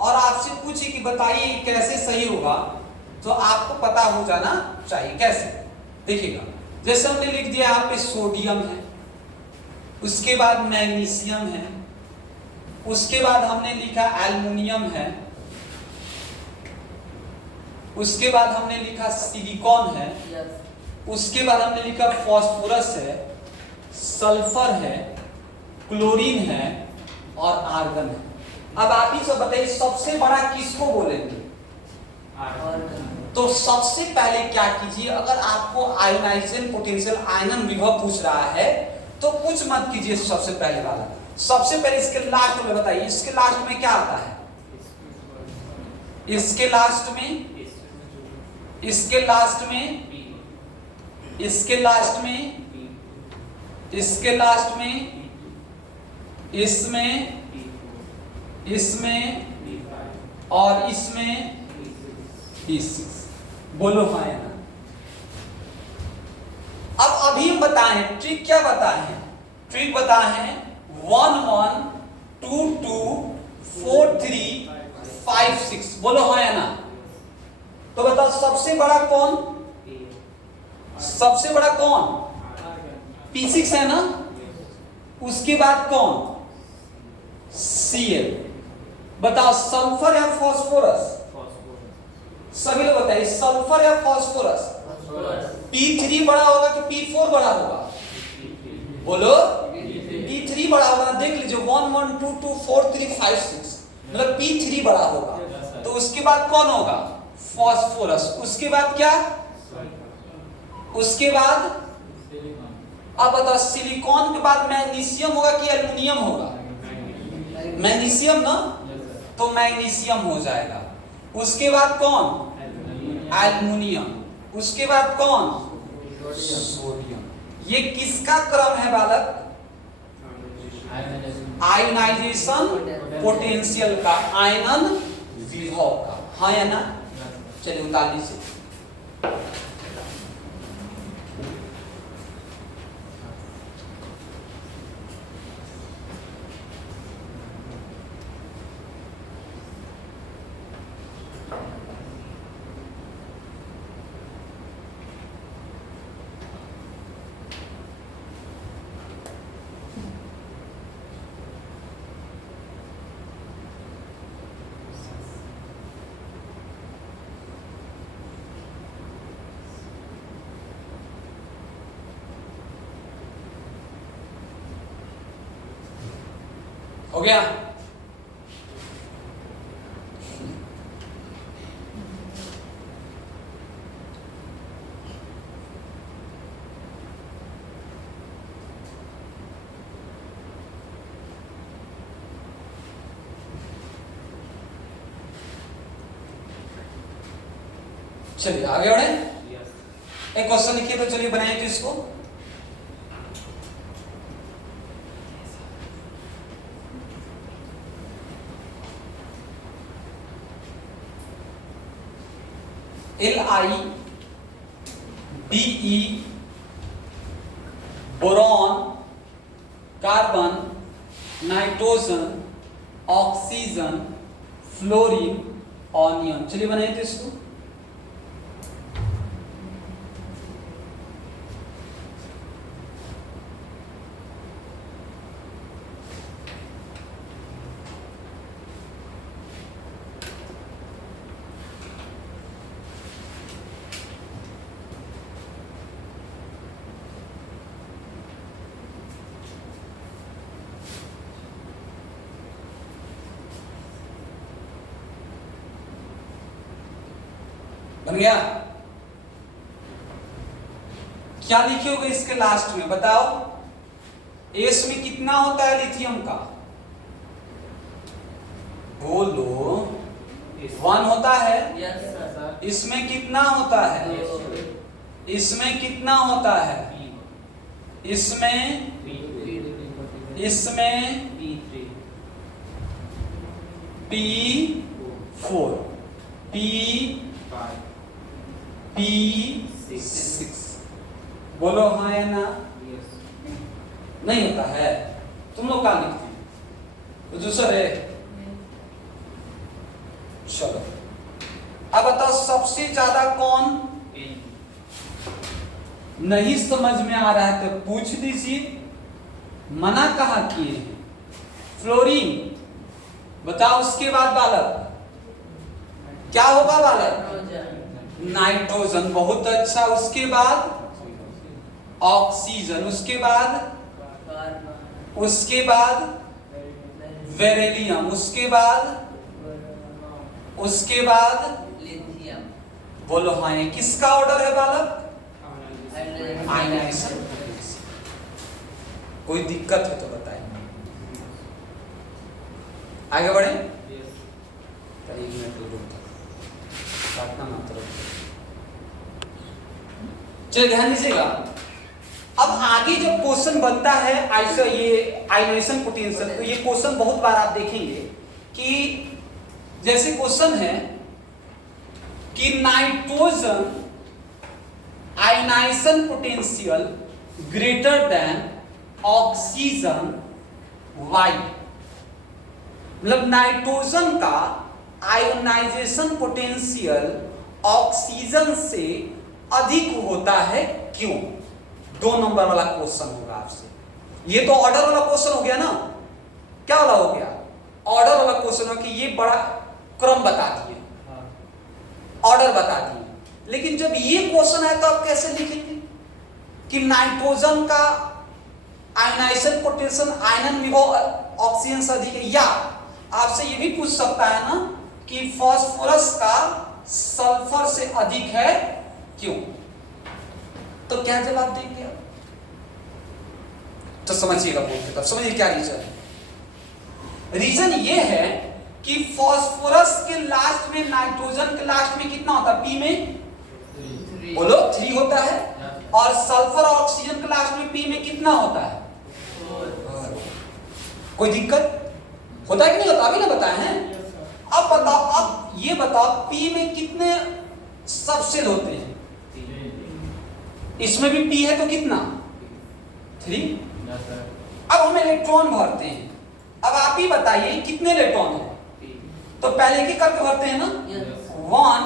और आपसे पूछे कि बताइए कैसे सही होगा, तो आपको पता हो जाना चाहिए कैसे। देखिएगा, जैसे हमने लिख दिया यहाँ पे सोडियम है, उसके बाद मैग्नीशियम है, उसके बाद हमने लिखा एल्युमिनियम है, उसके बाद हमने लिखा सिलिकॉन है, उसके बाद हमने लिखा फास्फोरस है, सल्फर है, क्लोरीन है और आर्गन है। अब आप ही सब बताइए सबसे बड़ा किसको बोलेंगे? तो सबसे पहले क्या कीजिए, अगर आपको आयोनाइजेशन पोटेंशियल आयनन विभव पूछ रहा है तो कुछ मत कीजिए, सबसे पहले वाला, सबसे पहले इसके लास्ट में बताइए, इसके लास्ट में क्या आता है, इसके लास्ट में, इसके लास्ट में, इसके लास्ट में, इसके लास्ट में, इसमें, इसमें और इसमें B6। बोलो हाँ या ना। अब अभी हम बताएं ट्रिक, क्या बताएं, ट्रिक बताएं 1 1 2 2 4 3 5 6। बोलो हाँ या ना। तो बताओ सबसे बड़ा कौन, सबसे बड़ा कौन, P6 है ना, उसके बाद कौन, Cl। बताओ सल्फर या फास्फोरस, सभी लोग बताइए सल्फर या फास्फोरस, P3 बड़ा होगा कि P4 बड़ा होगा, बोलो P3 बड़ा होगा। देख लीजिए 1 1 2 2 4 3 5 6, मतलब P3 बड़ा होगा। तो उसके बाद कौन होगा, फास्फोरस, उसके बाद क्या, उसके बाद, अब बताओ सिलिकॉन के बाद मैग्नीशियम होगा कि एल्युमिनियम होगा, मैग्नीशियम ना, तो मैग्नीशियम हो जाएगा। उसके बाद कौन, एल्युमिनियम, उसके बाद कौन, सोडियम। ये किसका क्रम है बालक, आयोनाइजेशन पोटेंशियल का, आयनन विभव का, हाँ या ना। चलिए उतार लीजिए। हो गया? चलिए आगे बढ़े। Yes. एक क्वेश्चन लिखिए तो चलिए बनाइए तो इसको। LIBE boron, carbon, nitrogen, oxygen, fluorine, onion. चलिए बनाइए तो इसको। बन गया? क्या लिखे होगे इसके लास्ट में बताओ? एस में कितना होता है लिथियम का? बोलो। 1 होता है। Yes sir. इसमें कितना होता है? इसमें कितना होता है? इसमें P4, P6। बोलो हाँ या ना? नहीं होता है। तुम लोग क्या लिखते हैं? तो दूसरा है। चलो अब बताओ सबसे ज्यादा कौन? नहीं समझ में आ रहा है तो पूछ दीजिए। मना कहा किए? फ्लोरीन। बताओ उसके बाद बालक क्या होगा? बालक नाइट्रोजन। बहुत अच्छा। उसके बाद ऑक्सीजन। उसके बाद बेरिलियम। उसके बाद लिथियम। बोलो हाँ। ये किसका ऑर्डर है बालक? आयनाइजेशन। कोई दिक्कत है तो बताएं। आगे बढ़े। एक मिनट रुक काटना मत करो। चलिए ध्यान दीजिएगा। अब आगे जब क्वेश्चन बनता है ऐसा ये आयनाइजेशन पोटेंशियल, तो ये क्वेश्चन बहुत बार आप देखेंगे कि जैसे क्वेश्चन है कि nitrogen ionization potential greater than oxygen why. मतलब नाइट्रोजन का आयोनाइजेशन पोटेंशियल ऑक्सीजन से अधिक होता है, क्यों? 2 नंबर वाला क्वेश्चन होगा आपसे। ये तो ऑर्डर वाला क्वेश्चन हो गया ना। क्या वाला हो गया? ऑर्डर वाला क्वेश्चन हो कि ये बड़ा क्रम बता दिए, ऑर्डर बता दिए। लेकिन जब ये क्वेश्चन है तो आप कैसे लिखेंगे कि नाइट्रोजन का आयनाइजेशन पोटेंशियल आयनन विभव ऑक्सीजन से अधिक है? या आपसे ये भी पूछ सकता है ना कि फास्फोरस का सल्फर से अधिक है, क्यों? तो क्या जवाब देंगे आप? तो समझिएगा, बोलते तब समझिए क्या रीजन है। रीजन ये है कि फास्फोरस के लास्ट में, नाइट्रोजन के लास्ट में कितना होता है? पी में बोलो 3 होता है। और सल्फर और ऑक्सीजन के लास्ट में पी में कितना होता है? 4। कोई दिक्कत होता है कि नहीं होता? अभी ना बताए हैं। अब बताओ, अब ये बताओ पी में कितने सबसेल होते हैं? इसमें भी पी है तो कितना? 3। अब हम इलेक्ट्रॉन भरते हैं। अब आप ही बताइए कितने इलेक्ट्रॉन है? तो पहले के करके भरते हैं ना, 1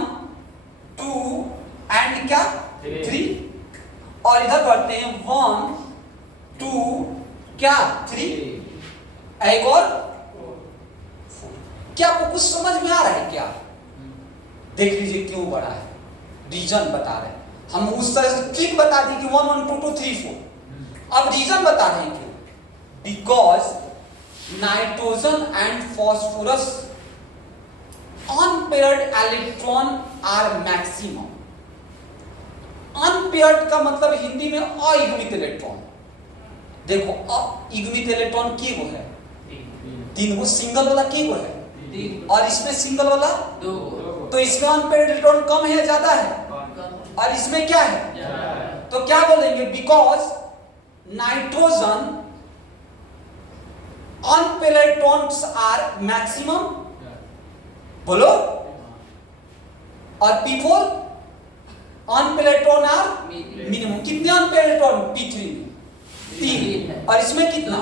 2 एंड क्या 3। और इधर भरते हैं 1 2 क्या 3, एक और 4। क्या आपको कुछ समझ में आ रहा है क्या? देख लीजिए क्यों बड़ा है, रीजन बता रहे हैं हम। उस तरह से ट्रिक बता दी कि 1 1 2 2 3 4। अब रीजन बता रहे हैं क्यों? Because nitrogen and phosphorus unpaired electron are maximum. Unpaired का मतलब हिंदी में अयुग्मित इलेक्ट्रॉन। देखो अयुग्मित इलेक्ट्रॉन की वो है 3 गो, सिंगल वाला की वो है 3 और इसमें सिंगल वाला 2 तो इसमें अनपेयर्ड इलेक्ट्रॉन कम है ज्यादा है और इसमें क्या है तो क्या बोलेंगे because nitrogen unpaired electrons are maximum, बोलो, और P4 unpaired electron are minimum. कितने अनपेयर्ड इलेक्ट्रॉन P3 में 3 और इसमें कितना,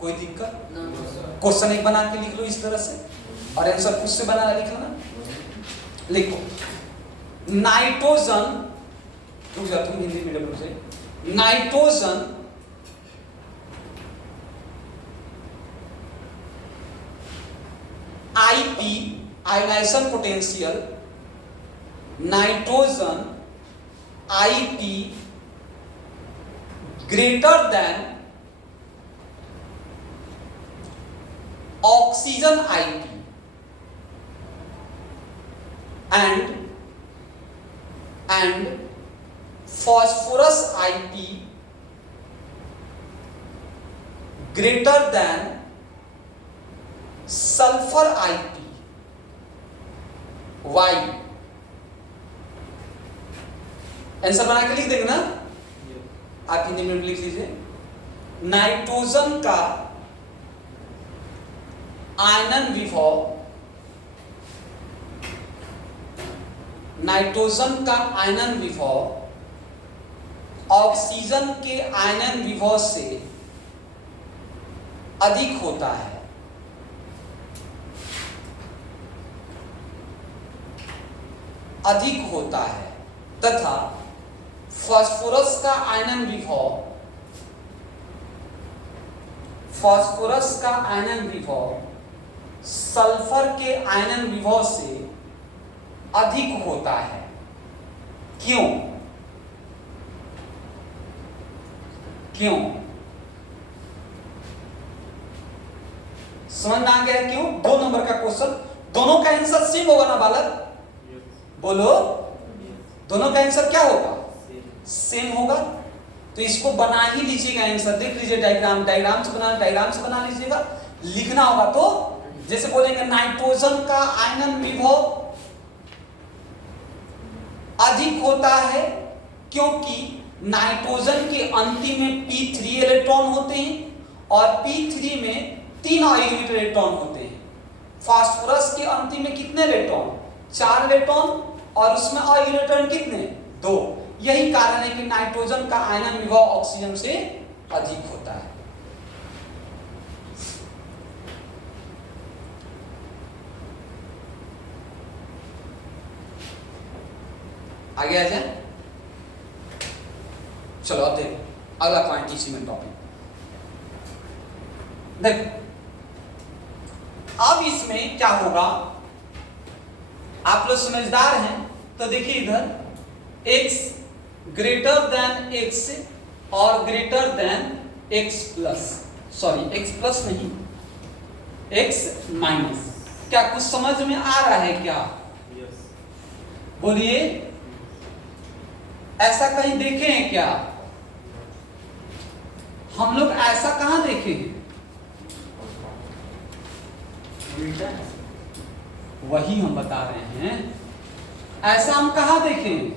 कोई दिक्कत? क्वेश्चन एक बना के लिख लो इस तरह से और आंसर खुद से बना लिख लेना। लिखो नाइट्रोजन, रुक जा तुम हिंदी मीडियम से, nitrogen IP ionization potential, nitrogen IP greater than oxygen IP and phosphorus IP greater than sulfur IP। Why? Answer बना के लिख देंगे ना आप, हिंदी में लिख लीजिए। नाइट्रोजन का आयनन विभव, नाइट्रोजन का आयनन विभव ऑक्सीजन के आयनन विभव से अधिक होता है, अधिक होता है तथा फास्फोरस का आयनन विभव, फास्फोरस का आयनन विभव सल्फर के आयनन विभव से अधिक होता है। क्यों? क्यों? समझ में आ गया क्यों? 2 नंबर का क्वेश्चन, दोनों का आंसर सेम होगा ना बालक? बोलो, दोनों का आंसर क्या होगा? सेम होगा। तो इसको बना ही लीजिएगा आंसर, देख लीजिए डायग्राम, डायग्राम से बना लीजिएगा। लिखना होगा तो जैसे बोलेंगे नाइट्रोजन का आयनन विभव अधिक होता है क्योंकि नाइट्रोजन के अंतिम में P3 इलेक्ट्रॉन होते हैं और P3 में 3 अयुग्मित इलेक्ट्रॉन होते हैं। फास्फोरस के अंतिम में कितने इलेक्ट्रॉन? 4 इलेक्ट्रॉन और उसमें अयुग्मित इलेक्ट्रॉन कितने? 2। यही कारण है कि नाइट्रोजन का आयनन विभव ऑक्सीजन से अधिक होता है। आगे आ जाए, चलो अब देखो अगला पॉइंट इसी में टॉपिक। देखो अब इसमें क्या होगा, आप लोग समझदार हैं तो देखिए इधर x ग्रेटर देन x और greater than x plus, sorry x plus नहीं x माइनस, क्या कुछ समझ में आ रहा है क्या? बोलिए, ऐसा कहीं देखे हैं क्या? हम लोग ऐसा कहां देखे हैं? वही हम बता रहे हैं, ऐसा हम कहां देखे हैं?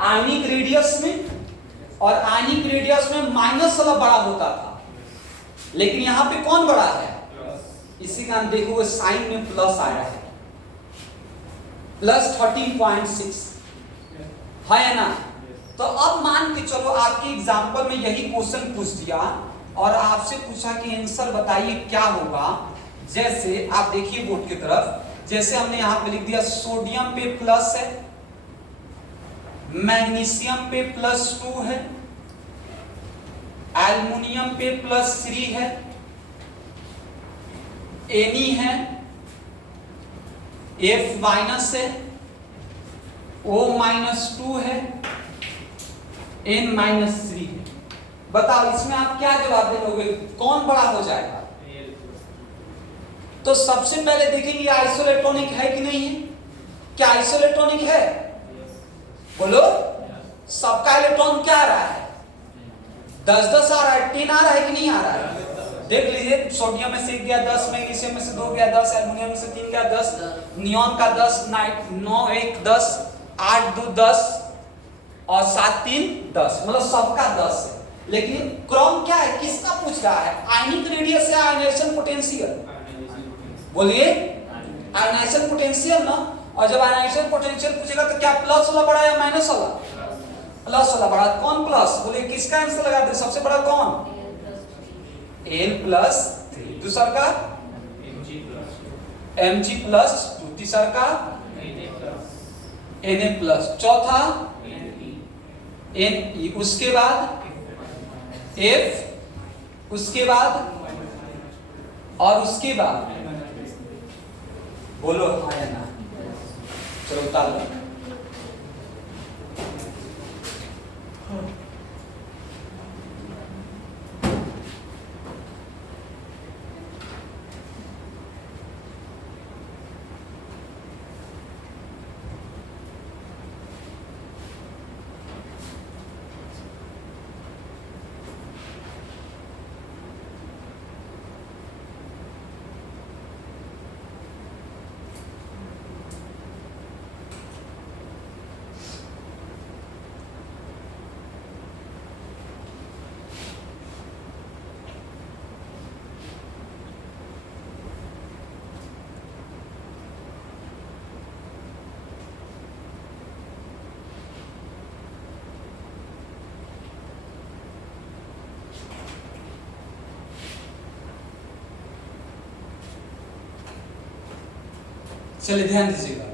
आयनिक रेडियस में, और आयनिक रेडियस में माइनस वाला बड़ा होता था, लेकिन यहां पे कौन बड़ा है? इसी का हम देखोगे साइन में प्लस आया है, प्लस 13.6 है ना। तो अब मान के चलो आपके एग्जाम्पल में यही क्वेश्चन पूछ दिया और आपसे पूछा कि आंसर बताइए क्या होगा। जैसे आप देखिए बोर्ड की तरफ, जैसे हमने यहां पे लिख दिया सोडियम पे प्लस है, मैग्नीशियम पे +2 है, एल्युमिनियम पे +3 है, Ni है, F- है, O-2 है, N-3 है। बताओ इसमें आप क्या जवाब दोगे, कौन बड़ा हो जाएगा? तो सबसे पहले देखेंगे आइसोइलेक्ट्रॉनिक है कि नहीं है। क्या आइसोइलेक्ट्रॉनिक है? बोलो। सबका इलेक्ट्रॉन क्या आ रहा है? 10-10 आ रहा है, 10 आ रहा है कि नहीं आ रहा है? देख लीजिए, सोडियम में से 1 गया 10, मैग्नीशियम में से 2 गया 10, एल्युमिनियम में से 3 गया 10, नियॉन का 10, 9 1 10, 8 2 10 और 7 3 10, मतलब सबका 10 है। लेकिन क्रॉम क्या है, किसका पूछ रहा है? आयनिक रेडियस या आयनाइजेशन पोटेंशियल? बोलिए, आयनाइजेशन पोटेंशियल ना। और जब आयनाइजेशन पोटेंशियल पूछेगा तो क्या प्लस वाला बड़ा या माइनस वाला? प्लस वाला बड़ा। कौन प्लस? बोलिए, किसका आंसर लगा दे? सबसे बड़ा कौन? L+3। दूसरा का Mg+2। तीसरा का Na+। चौथा Ne। उसके बाद F, उसके बाद और उसके बाद बोलो हाँ या ना। चलो उतार लो। चलिए ध्यान दीजिएगा।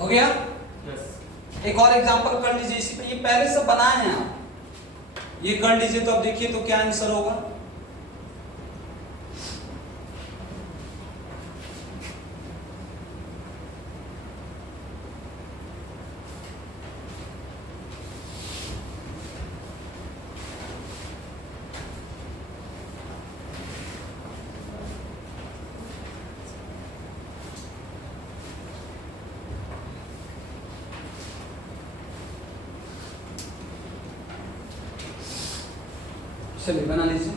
हो गया? एक और एग्जांपल कर लीजिए इसी पे। ये पहले से बनाए हैं आप, ये कर लीजिए तो अब देखिए तो क्या आंसर होगा। चलिए बना लीजिए।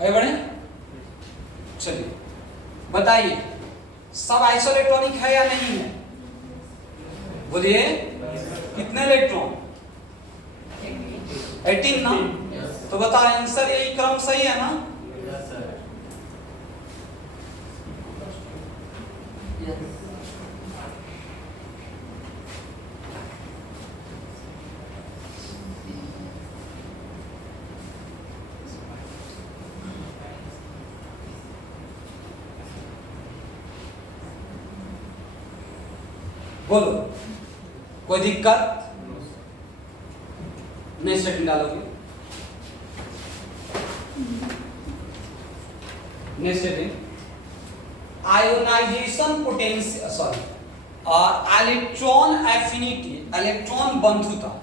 आगे बढ़े। चलिए बताइए, सब आइसोइलेक्ट्रॉनिक है या नहीं है? बोलिए, कितने इलेक्ट्रॉन? 18 ना। तो बताओ आंसर, यही क्रम सही है ना? बोलो, कोई दिक्कत? नेक्स्ट सेटिंग डालोगे। Next setting, ionization potential, sorry, electron affinity, electron बंधुता,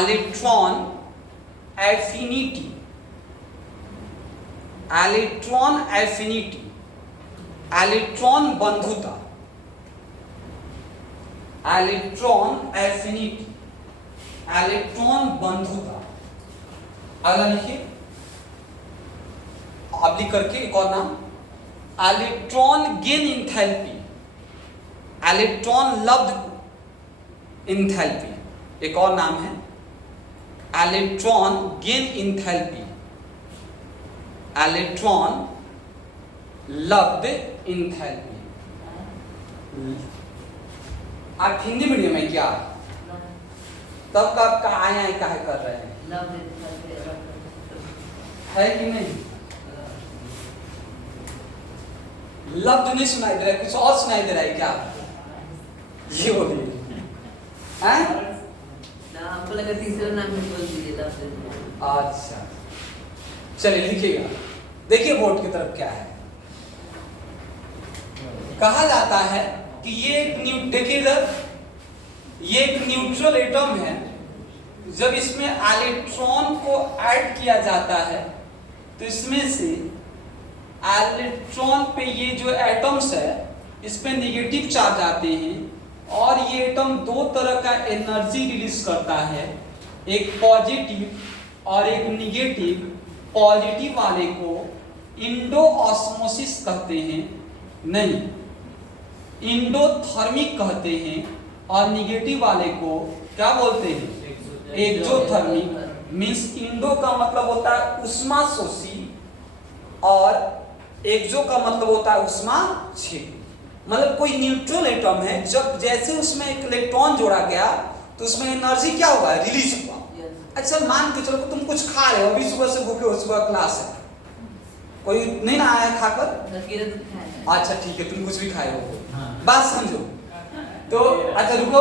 electron affinity, electron affinity, electron बंधुता, इलेक्ट्रॉन एफिनिटी, इलेक्ट्रॉन बंधुता। अगला लिखिए, आप लिख करके एक और नाम, इलेक्ट्रॉन गेन इंथैल्पी, इलेक्ट्रॉन लब्ध इंथैल्पी, एक और नाम है इलेक्ट्रॉन गेन इंथैल्पी, इलेक्ट्रॉन लब्ध इंथैल्पी। आप हिंदी मीडियम में क्या तब कब का आया काहे कर रहे हैं, है कि नहीं? लब्ध नहीं सुनाई दे रहा है, कुछ और सुनाई दे रहा है क्या? ये बोलिए। हमको लगा तीसरा नाम भी बोल दीजिए लफ्ज। अच्छा चलिए लिखिएगा, देखिए बोर्ड की तरफ क्या है। कहा जाता है कि ये एक देखिए इधर, ये एक न्यूट्रल एटम है। जब इसमें इलेक्ट्रॉन को ऐड किया जाता है तो इसमें से इलेक्ट्रॉन पे ये जो एटम्स है इस पे नेगेटिव चार्ज आते हैं और ये एटम दो तरह का एनर्जी रिलीज करता है, एक पॉजिटिव और एक निगेटिव। पॉजिटिव वाले को इंडो ऑस्मोसिस कहते हैं, नहीं इंडोथर्मिक कहते हैं, और निगेटिव वाले को क्या बोलते हैं? एक्सोथर्मिक। मींस इंडो का मतलब होता है उष्माशोषी और एक्सो का मतलब होता है उष्माक्षेपी। मतलब कोई न्यूट्रल एटम है, जब जैसे उसमें एक इलेक्ट्रॉन जोड़ा गया तो उसमें एनर्जी क्या हुआ? रिलीज हुआ। अच्छा मान के चलो तुम कुछ खा रहे हो, अभी सुबह से भूखे हो, सुबह क्लास है, कोई नहीं ना आया खाकर? अच्छा ठीक है, तुम कुछ भी खाए हो, बात समझो। तो अच्छा रुको,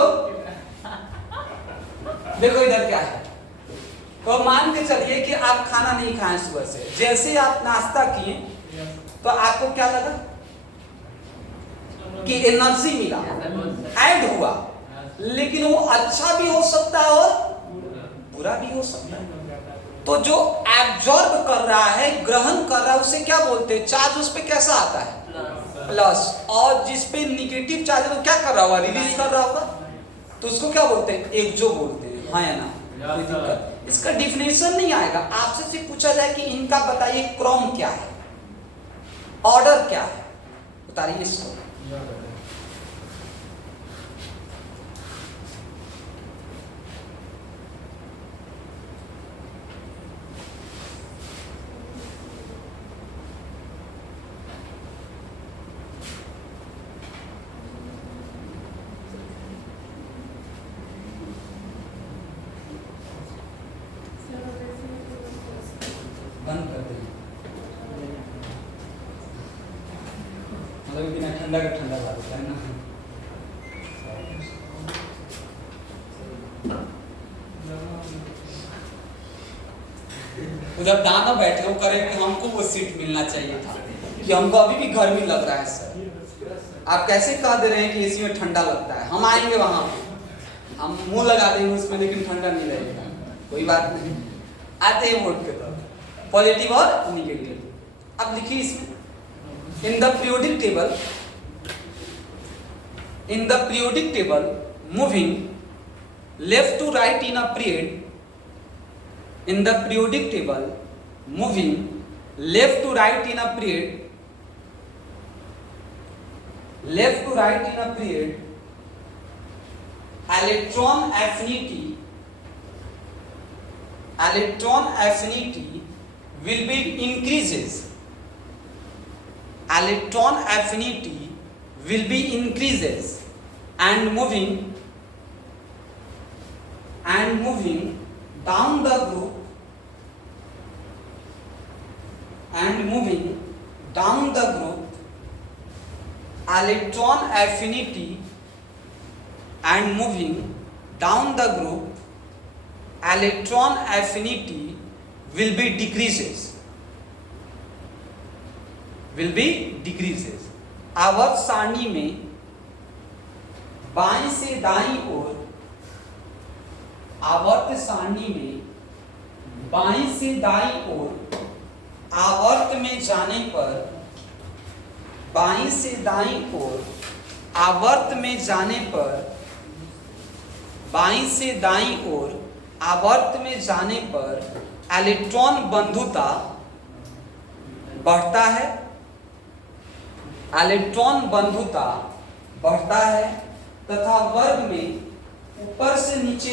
देखो इधर क्या है। तो मान के चलिए कि आप खाना नहीं खाए सुबह से, जैसे आप नाश्ता किए तो आपको क्या लगा कि एनर्जी मिला, ऐड हुआ, लेकिन वो अच्छा भी हो सकता है और बुरा भी हो सकता है। तो जो एब्जॉर्ब कर रहा है, ग्रहण कर रहा है, उसे क्या बोलते हैं? चार्ज उस पे कैसा आता है? प्लस। और जिस पे निगेटिव चार्ज है वो क्या कर रहा होगा? रिलीज कर रहा होगा, तो उसको क्या बोलते हैं? एक्सो बोलते हैं। हाँ या ना? इसका डिफिनेशन नहीं आएगा, आपसे सिर्फ पूछा जाए कि इनका बताइए क्रम क्या है, ऑर्डर क्या है, बताइए इसको। बंद कर देंगे, मतलब बिना ठंडा का ठंडा बात है ना। तो जब दाना बैठे वो करे कि हमको वो सीट मिलना चाहिए था, कि हमको अभी भी गर्मी लग रहा है सर, आप कैसे कह दे रहे हैं कि एसी में ठंडा लगता है? हम आएंगे वहां पे, हम मुंह लगा देंगे उसमें, लेकिन ठंडा नहीं लगेगा, कोई बात नहीं। आते हैं वोट के तरफ, पॉजिटिव और निगेटिव। अब लिखिए इसमें, in the periodic table moving left to right in a period, in the periodic table moving left to right in a period, electron affinity will be increases, electron affinity will be increases and moving down the group, electron affinity and moving down the group, electron affinity will be decreases. आवर्त सारणी में बाएं से दाईं ओर, आवर्त सारणी में बाएं से दाईं ओर आवर्त में जाने पर, बाएं से दाईं ओर आवर्त में जाने पर, बाएं से दाईं ओर आवर्त में जाने पर इलेक्ट्रॉन बंधुता बढ़ता है इलेक्ट्रॉन बंधुता बढ़ता है तथा वर्ग में ऊपर से नीचे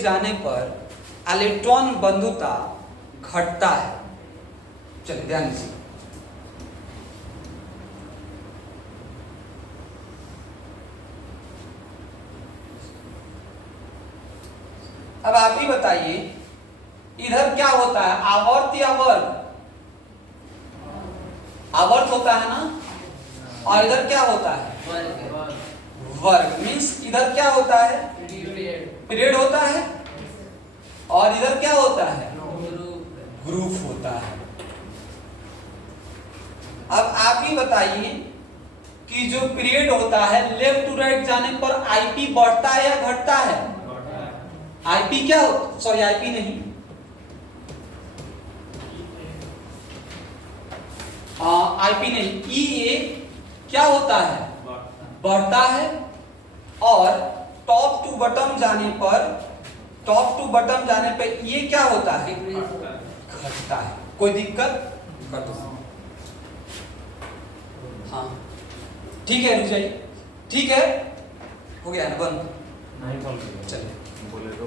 जाने पर इलेक्ट्रॉन बंधुता घटता है। चलिए ध्यान दीजिए। अब आप ही बताइए इधर क्या होता है, आवर्त या वर्ग? आवर्त होता है ना, और इधर क्या होता है? वर्ग। मीन्स इधर क्या होता है? पीरियड होता है, और इधर क्या होता है? ग्रुप होता है। अब आप ही बताइए कि जो पीरियड होता है लेफ्ट टू राइट जाने पर आईपी बढ़ता है या घटता है? आईपी क्या होता, सॉरी आईपी नहीं, आईपी नहीं, ईए क्या होता है? बढ़ता है, और टॉप टू बटम जाने पर ये क्या होता है? घटता है। कोई दिक्कत? कर दो। हाँ ठीक है, रुक जाइए। ठीक है, हो गया ना बंद? नहीं बोल रहे। चलिए बोले तो